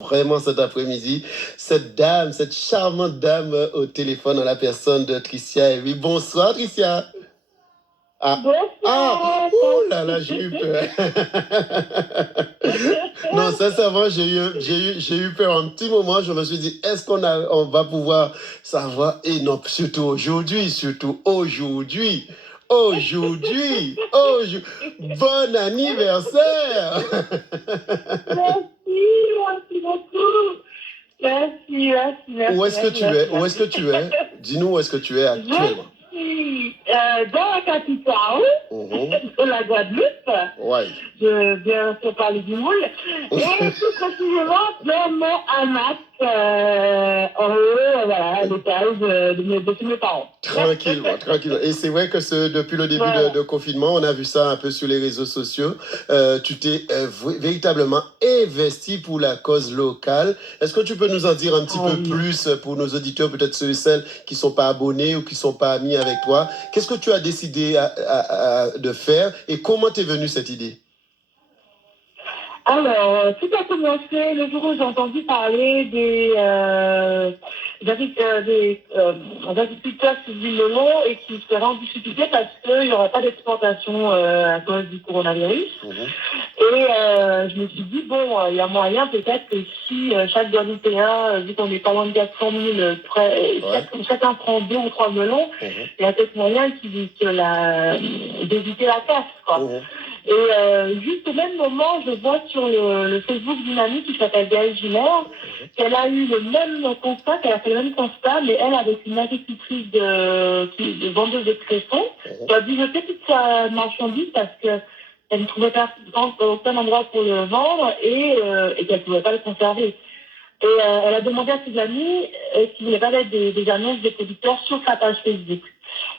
Vraiment cet après-midi, cette dame, cette charmante dame au téléphone en la personne de Tricia. Et oui, bonsoir Tricia. Ah, Bonsoir. ouh là là, j'ai eu peur. Non, sincèrement, j'ai eu peur un petit moment. Je me suis dit, est-ce on va pouvoir savoir? Et non, surtout aujourd'hui, bon anniversaire. Merci beaucoup. Merci. Où est-ce que tu es? Où est-ce que tu es? Dis-nous où est-ce que tu es actuellement. Je suis dans la capitale, de la Guadeloupe. Ouais. Je viens te parler du moule. Et tout précisément dans mon hamac, en haut, voilà, à l'étage de mes parents. Tranquillement. Et c'est vrai que depuis le début de confinement, on a vu ça un peu sur les réseaux sociaux. Tu t'es véritablement investi pour la cause locale. Est-ce que tu peux nous en dire un petit peu plus pour nos auditeurs, peut-être ceux et celles qui ne sont pas abonnés ou qui ne sont pas amis avec toi? Qu'est-ce que tu as décidé de faire et comment t'es venue cette idée? Alors, tout a commencé le jour où j'ai entendu parler des agriculteurs qui vivent le long et qui seraient en difficulté parce qu'il n'y aurait pas d'exportation à cause du coronavirus. Et je me suis dit, bon, il y a moyen peut-être que si chaque Guadeloupéen, vu qu'on n'est pas loin de 400 000, chacun prend 2 ou 3 melons, il y a peut-être moyen d'éviter la casse, quoi. Et juste au même moment, je vois sur le Facebook d'une amie qui s'appelle Gaëlle Gilère qu'elle a eu le même constat, qu'elle a fait le même constat, mais elle avec une agricultrice de vendeuse de cressons, qui a dû jeter toute sa marchandise parce qu'elle ne trouvait pas aucun endroit pour le vendre et qu'elle ne pouvait pas le conserver. Et elle a demandé à ses amis s'ils voulaient pas mettre des annonces des producteurs sur sa page Facebook.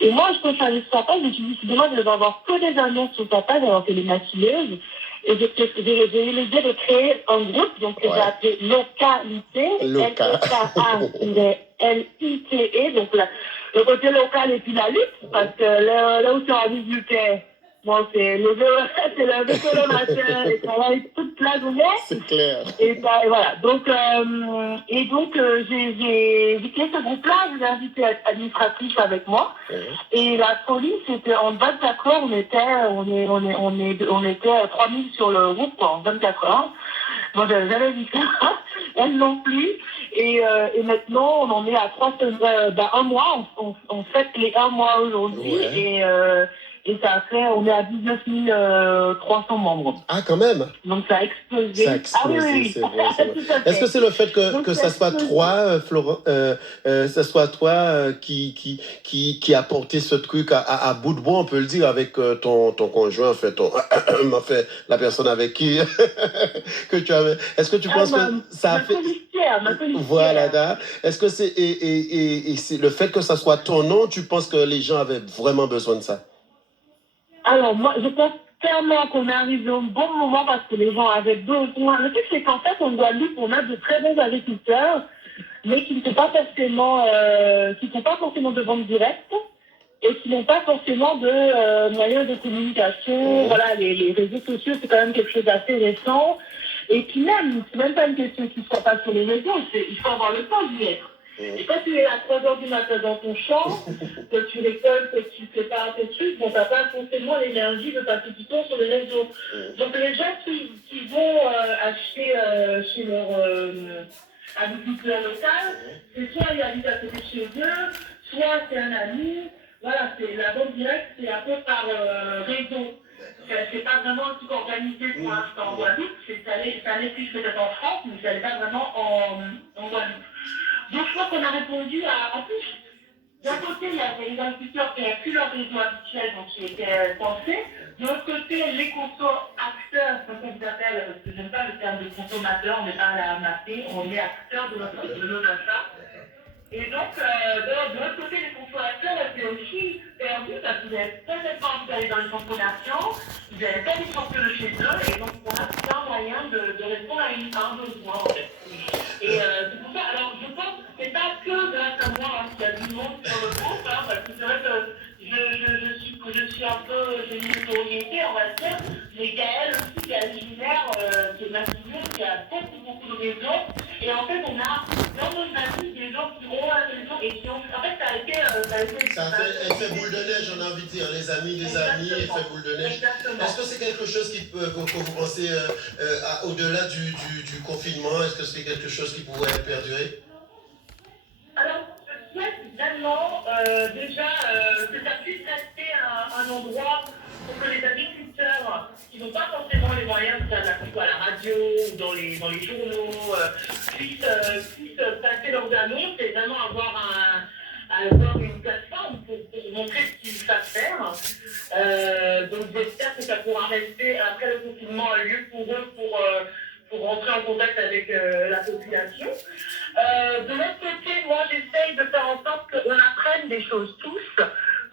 Et moi, je peux faire sa page, je me suis dit, c'est dommage de ne pas avoir que des annonces sur sa page alors qu'elle est maquilleuse. Et j'ai eu l'idée de créer un groupe, donc que j'ai appelé Localité, L-O-K-A-L-I-T-E, donc le côté local et puis la lutte, parce que là où tu as visité, bon, c'est lever le matin et travailler toute la journée. C'est clair. Et voilà. Donc, j'ai créé ce groupe-là, j'ai invité administratif avec moi. Et la folie, c'était en 24 heures, on était 3000 sur le groupe, quoi, en 24 heures. Moi, j'avais jamais vu ça. Elle non plus. Et maintenant, on en est à 3 semaines, un mois. On fête les 1 mois aujourd'hui. Et ça fait, on est à 19 300 membres. Ah, quand même. Donc ça a explosé. Ah oui. C'est vrai. Est-ce que c'est le fait que ça soit toi, Florent, ça soit toi qui a porté ce truc à bout de bois, on peut le dire, avec ton conjoint, en fait, la personne avec qui que tu avais. Est-ce que tu penses que ça a fait... Voilà, là. Est-ce que c'est c'est le fait que ça soit ton nom, tu penses que les gens avaient vraiment besoin de ça? Alors, moi, je pense clairement qu'on est arrivé au bon moment parce que les gens avaient besoin. Le truc, c'est qu'en fait, en Guadeloupe, on a de très bons agriculteurs, mais qui ne sont pas forcément, de vente directe et qui n'ont pas forcément de moyens de communication. Voilà, les réseaux sociaux, c'est quand même quelque chose d'assez récent. Et puis même, c'est même pas une question qu'ils ne soient pas sur les réseaux, il faut avoir le temps d'y être. Et quand tu es à 3 heures du matin dans ton champ, que tu récoltes, que tu prépares tes trucs, bon, t'as pas forcément l'énergie de passer du temps sur les réseaux. Donc les gens qui vont acheter chez leur agriculteur local, c'est soit ils habitent à côté de chez eux, soit c'est un ami. Voilà, c'est la vente directe, c'est un peu par réseau. C'est pas vraiment un truc organisé pour l'instant en Guadeloupe, ça l'est plus peut-être en France, mais ça n'est pas vraiment en Guadeloupe. Donc je crois qu'on a répondu à tous. D'un côté, il y avait les agriculteurs qui n'avaient plus leur réseau habituel, donc qui étaient pensés. De l'autre côté, les acteurs, comme on les appelle, parce que j'aime pas le terme de consommateur, on n'est pas à la MAP, on est acteurs de nos achats. Et donc, de l'autre côté, les consommateurs étaient aussi perdus parce qu'ils n'avaient peut-être pas envie d'aller dans les centres commerciaux, ils n'avaient pas envie de sortir de chez eux, et donc on a trouvé un moyen de répondre à un besoin. Et c'est pour ça, alors je pense que c'est pas que grâce à moi qu'il y a du monde sur le groupe, parce que c'est vrai que je suis un peu, j'ai une notoriété, on va dire, mais Gaëlle aussi, Gaëlle Gilère, qui est maquilleuse, qui a beaucoup de réseaux, Et en fait, on a dans nos amis des gens qui ont à la maison et qui ont. En fait, ça a été. Ça fait effet boule de neige, on a envie de dire. Les amis des amis, effet boule de neige. Est-ce que c'est quelque chose que vous pensez au-delà du confinement? Est-ce que c'est quelque chose qui pourrait perdurer? Alors, je souhaite vraiment déjà que ça puisse rester un endroit pour que les agriculteurs qui n'ont pas forcément les moyens de faire de la pub à la radio ou dans les journaux puissent passer leurs annonces et vraiment avoir une plateforme pour montrer ce qu'ils savent faire. Donc j'espère que ça pourra rester après le confinement un lieu pour eux pour rentrer en contact avec la population. De l'autre côté, moi j'essaye de faire en sorte qu'on apprenne des choses tous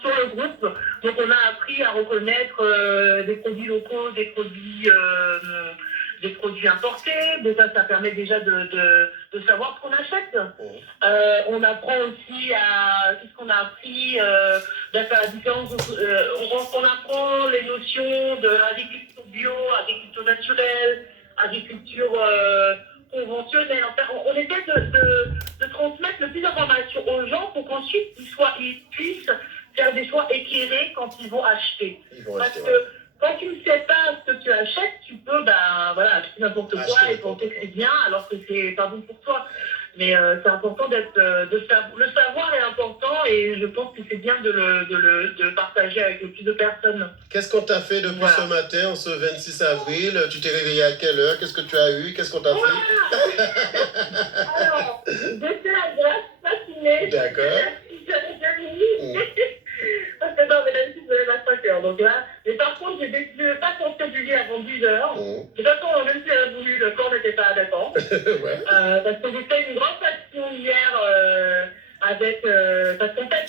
sur le groupe. Donc on a appris à reconnaître des produits locaux, des produits importés. Donc ça permet déjà de savoir ce qu'on achète. On apprend aussi à... Qu'est-ce qu'on a appris à faire la différence. On apprend les notions de agriculture bio, agriculture naturelle, agriculture conventionnelle. Enfin, on essaie de transmettre le plus d'informations aux gens pour qu'ensuite ils puissent faire des choix éclairés quand ils vont acheter. Parce que quand tu ne sais pas ce que tu achètes, tu peux acheter n'importe quoi et penser que c'est bien alors que c'est pas bon pour toi. Mais c'est important le savoir est important et je pense que c'est bien de le partager avec le plus de personnes. Qu'est-ce qu'on t'a fait depuis ce matin, en ce 26 avril? Tu t'es réveillé à quelle heure? Qu'est-ce que tu as eu? Qu'est-ce qu'on t'a fait? Alors, j'étais à grasse matinée. D'accord. Parce que non, mais d'habitude, je me lève à 5 heures. Donc là, mais par contre, j'ai décidé de ne pas sortir du lit avant 10 heures. De toute façon, même si elle a voulu, le corps n'était pas d'accord. Ouais. Parce que j'ai fait une grande passion hier parce qu'en fait,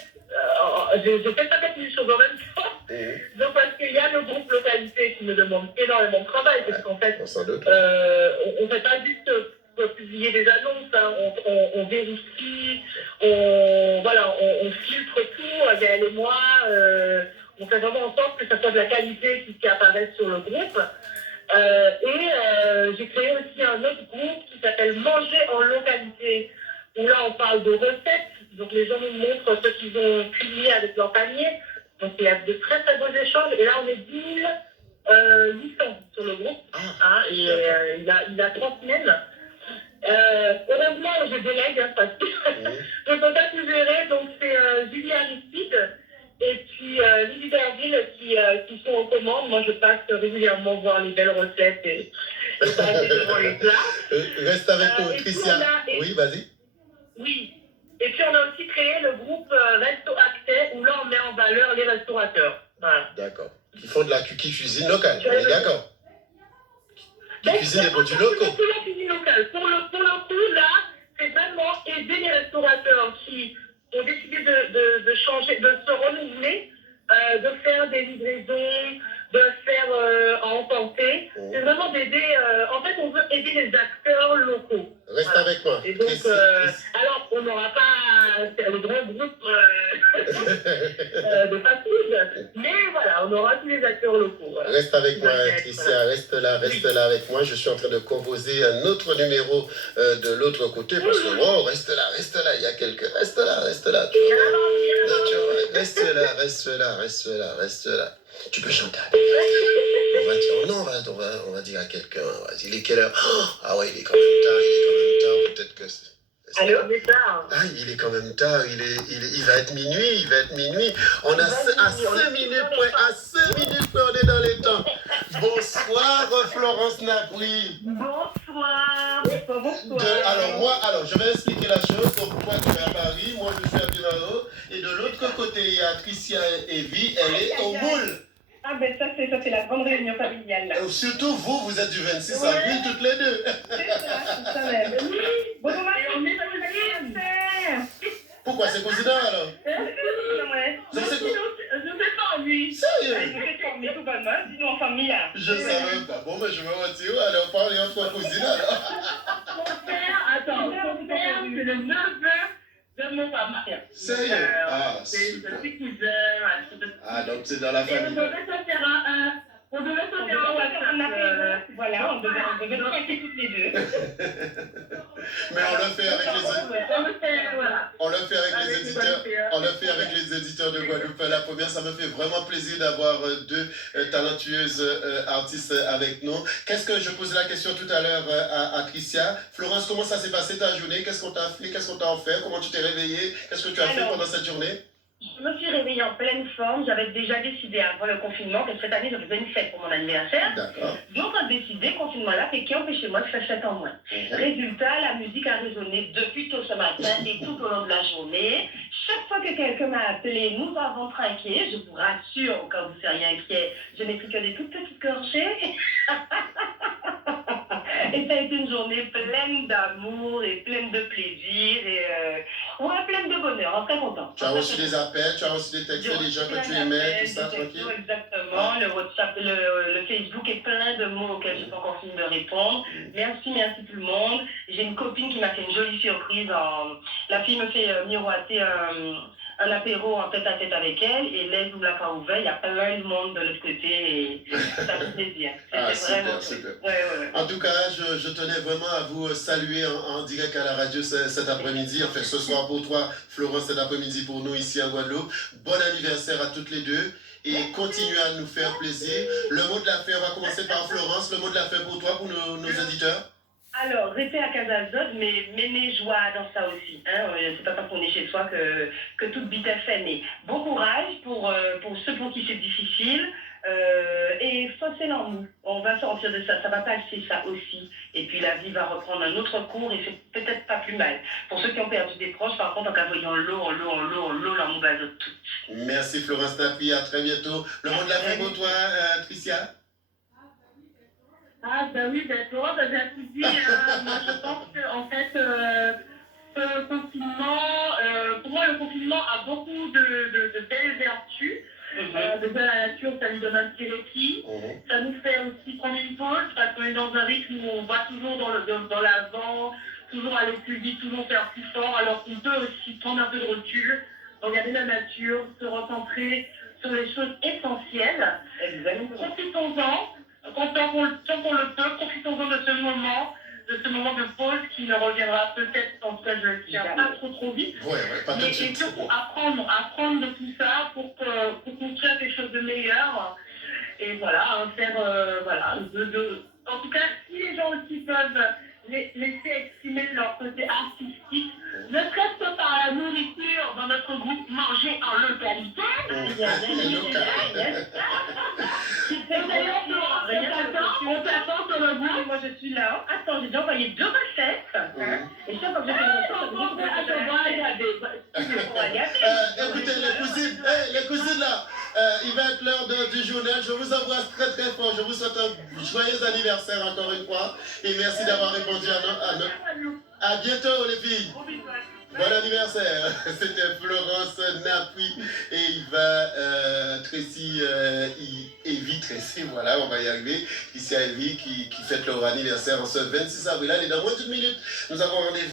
j'ai fait 50 000 choses en même temps. Donc parce qu'il y a le groupe localité qui me demande énormément de travail. Parce qu'en fait, on ne fait pas juste publier des annonces, hein. On vérifie, on filtre tout, Gaël et moi, on fait vraiment en sorte que ça soit de la qualité qui apparaisse sur le groupe. J'ai créé aussi un autre groupe qui s'appelle Manger en localité, où là on parle de recettes, donc les gens nous montrent ce qu'ils ont cuisiné avec leur panier, donc il y a de très très beaux échanges, et là on est 10 800 sur le groupe, hein, et il y a 3 semaines. Heureusement, je délègue parce que je ne peux pas tout gérer. Donc, c'est Julie Aristide et puis Lydie Derville qui sont aux commandes. Moi, je passe régulièrement voir les belles recettes et passer devant les plats. Reste avec nous, Tricia. Oui, vas-y. Oui. Et puis, on a aussi créé le groupe Resto Accès où là, on met en valeur les restaurateurs. Voilà. D'accord. Qui cuisine locale. On est d'accord. Qui cuisine des produits locaux. Pour la cuisine locale. Pour le coup, là, c'est vraiment aider les restaurateurs qui ont décidé de changer, de se renouveler, de faire des livraisons, de faire en emporter. C'est vraiment d'aider. En fait, on veut aider les acteurs locaux. Reste avec moi. Et donc, alors, on n'aura pas le grand groupe de fast-food, mais voilà, on aura tous les acteurs locaux. Voilà. Reste avec moi, Tricia, reste là avec moi. Je suis en train de composer un autre numéro de l'autre côté parce que, reste là, il y a quelques... Reste là. Reste là. Tu peux chanter. On va dire à quelqu'un. Il est quelle heure? Ah ouais, il est quand même tard. Peut-être que... Allô, c'est tard. Ah, il est quand même tard. Il va être minuit. On a à 5 minutes près, on est dans les temps. Bonsoir, Florence Napri. Bonsoir. Alors, je vais expliquer la chose. Donc, toi, tu es à Paris, moi, je suis à Bilbao. Et de l'autre côté, il y a Tricia Evie, elle est au Moule. Ah ben ça c'est la grande réunion familiale là. Surtout vous êtes du 26 avril toutes les deux. C'est ça même. Bon, on est Pourquoi c'est cousinant alors? Je ne sais pas lui. Sérieux? Je sais pas, mais tout pas mal, dis-nous en famille là. Je savais pas. Bon, mais je me retire. Alors, parlez entre cousines alors. Son père, c'est le neveu de mon papa. Sérieux? C'est le petit cousin. Donc c'est dans la famille. Et on devait se faire On devait se On faire un devait faire un apéro. WhatsApp. Voilà, on devait trinquer toutes les deux. Mais on le fait avec les On le fait, voilà. On le fait avec les Avec les éditeurs. Guadeloupéens. On le fait avec les éditeurs de Guadeloupe. La première, ça me fait vraiment plaisir d'avoir deux talentueuses artistes avec nous. Qu'est-ce que je posais la question tout à l'heure à Tricia. Florence, comment ça s'est passé ta journée? Qu'est-ce qu'on t'a fait? Qu'est-ce qu'on t'a offert? Comment tu t'es réveillée? Qu'est-ce que tu as fait pendant cette journée? Je me suis réveillée en pleine forme. J'avais déjà décidé avant le confinement que cette année, je faisais une fête pour mon anniversaire. D'accord. Donc, on a décidé, confinement-là, fait qui empêchait moi de faire fête en moins. Résultat, la musique a résonné depuis tôt ce matin et tout au long de la journée. Chaque fois que quelqu'un m'a appelé, nous avons trinqué. Je vous rassure, au cas où vous seriez inquiet, je n'ai pris que des toutes petites gorgées. Et ça a été une journée pleine d'amour et pleine de plaisir et pleine de bonheur, on est très content. Tu as reçu des appels, tu as reçu des textos des gens que tu aimais, tout ça, tranquille? Exactement, le WhatsApp, le Facebook est plein de mots auxquels je n'ai pas encore fini de répondre. Merci tout le monde. J'ai une copine qui m'a fait une jolie surprise. La fille me fait miroiter un apéro en tête-à-tête avec elle et l'aise nous l'a pas ouvert. Il y a plein de monde de l'autre côté et ça fait plaisir. Super, super. Ouais. En tout cas, je tenais vraiment à vous saluer en direct à la radio cet après-midi. Enfin, ce soir pour toi, Florence, cet après-midi pour nous ici en Guadeloupe. Bon anniversaire à toutes les deux et continuez à nous faire plaisir. Le mot de la fin, on va commencer par Florence. Le mot de la fin pour toi, pour nos éditeurs. Alors, restez à Casazode, mais menez joie dans ça aussi. Hein. C'est pas parce qu'on est chez soi que toute bite est faite. Mais bon courage pour ceux pour qui c'est difficile. Et foncez en nous. On va sortir de ça. Ça va passer ça aussi. Et puis la vie va reprendre un autre cours et c'est peut-être pas plus mal. Pour ceux qui ont perdu des proches, par contre, en voyant l'eau, là, on va tout. Merci Florence Tapi, à très bientôt. Le mot de la fin pour toi, Tricia. Ah, ben oui, Florence a bien tout dit. Moi, je pense qu'en fait, ce confinement, pour moi, le confinement a beaucoup de belles vertus. Déjà, la nature, ça nous donne un petit répit. Ça nous fait aussi prendre une pause parce qu'on est dans un rythme où on va toujours dans l'avant, toujours aller plus vite, toujours faire plus fort, alors qu'on peut aussi prendre un peu de recul, regarder la nature, se recentrer sur les choses essentielles. Profitons-en. Tant qu'on le peut, profitons-en de ce moment de pause qui ne reviendra peut-être, en tout cas je l'espère, pas trop vite. Pas mais et surtout apprendre de tout ça pour construire quelque chose de meilleur. Et voilà, faire, en tout cas, si les gens aussi peuvent laisser exprimer leur côté artistique, ne serait-ce que par la nourriture dans notre groupe Manger en localité. On t'attend sur le groupe. Moi je suis là. Attends, j'ai déjà envoyé 2 recettes. Et chaque fois que j'ai fait écoutez les cousines là, il va être l'heure du journal. Je vous embrasse très très fort. Je vous souhaite un joyeux anniversaire encore une fois. Et merci d'avoir répondu à nous. À bientôt les filles. Bon anniversaire. C'était Florence Napui et il va Tracy Evie Tracy, voilà, on va y arriver. Ici à Evie qui fête leur anniversaire en ce 26 avril. Allez, dans moins d'une minute, nous avons rendez-vous.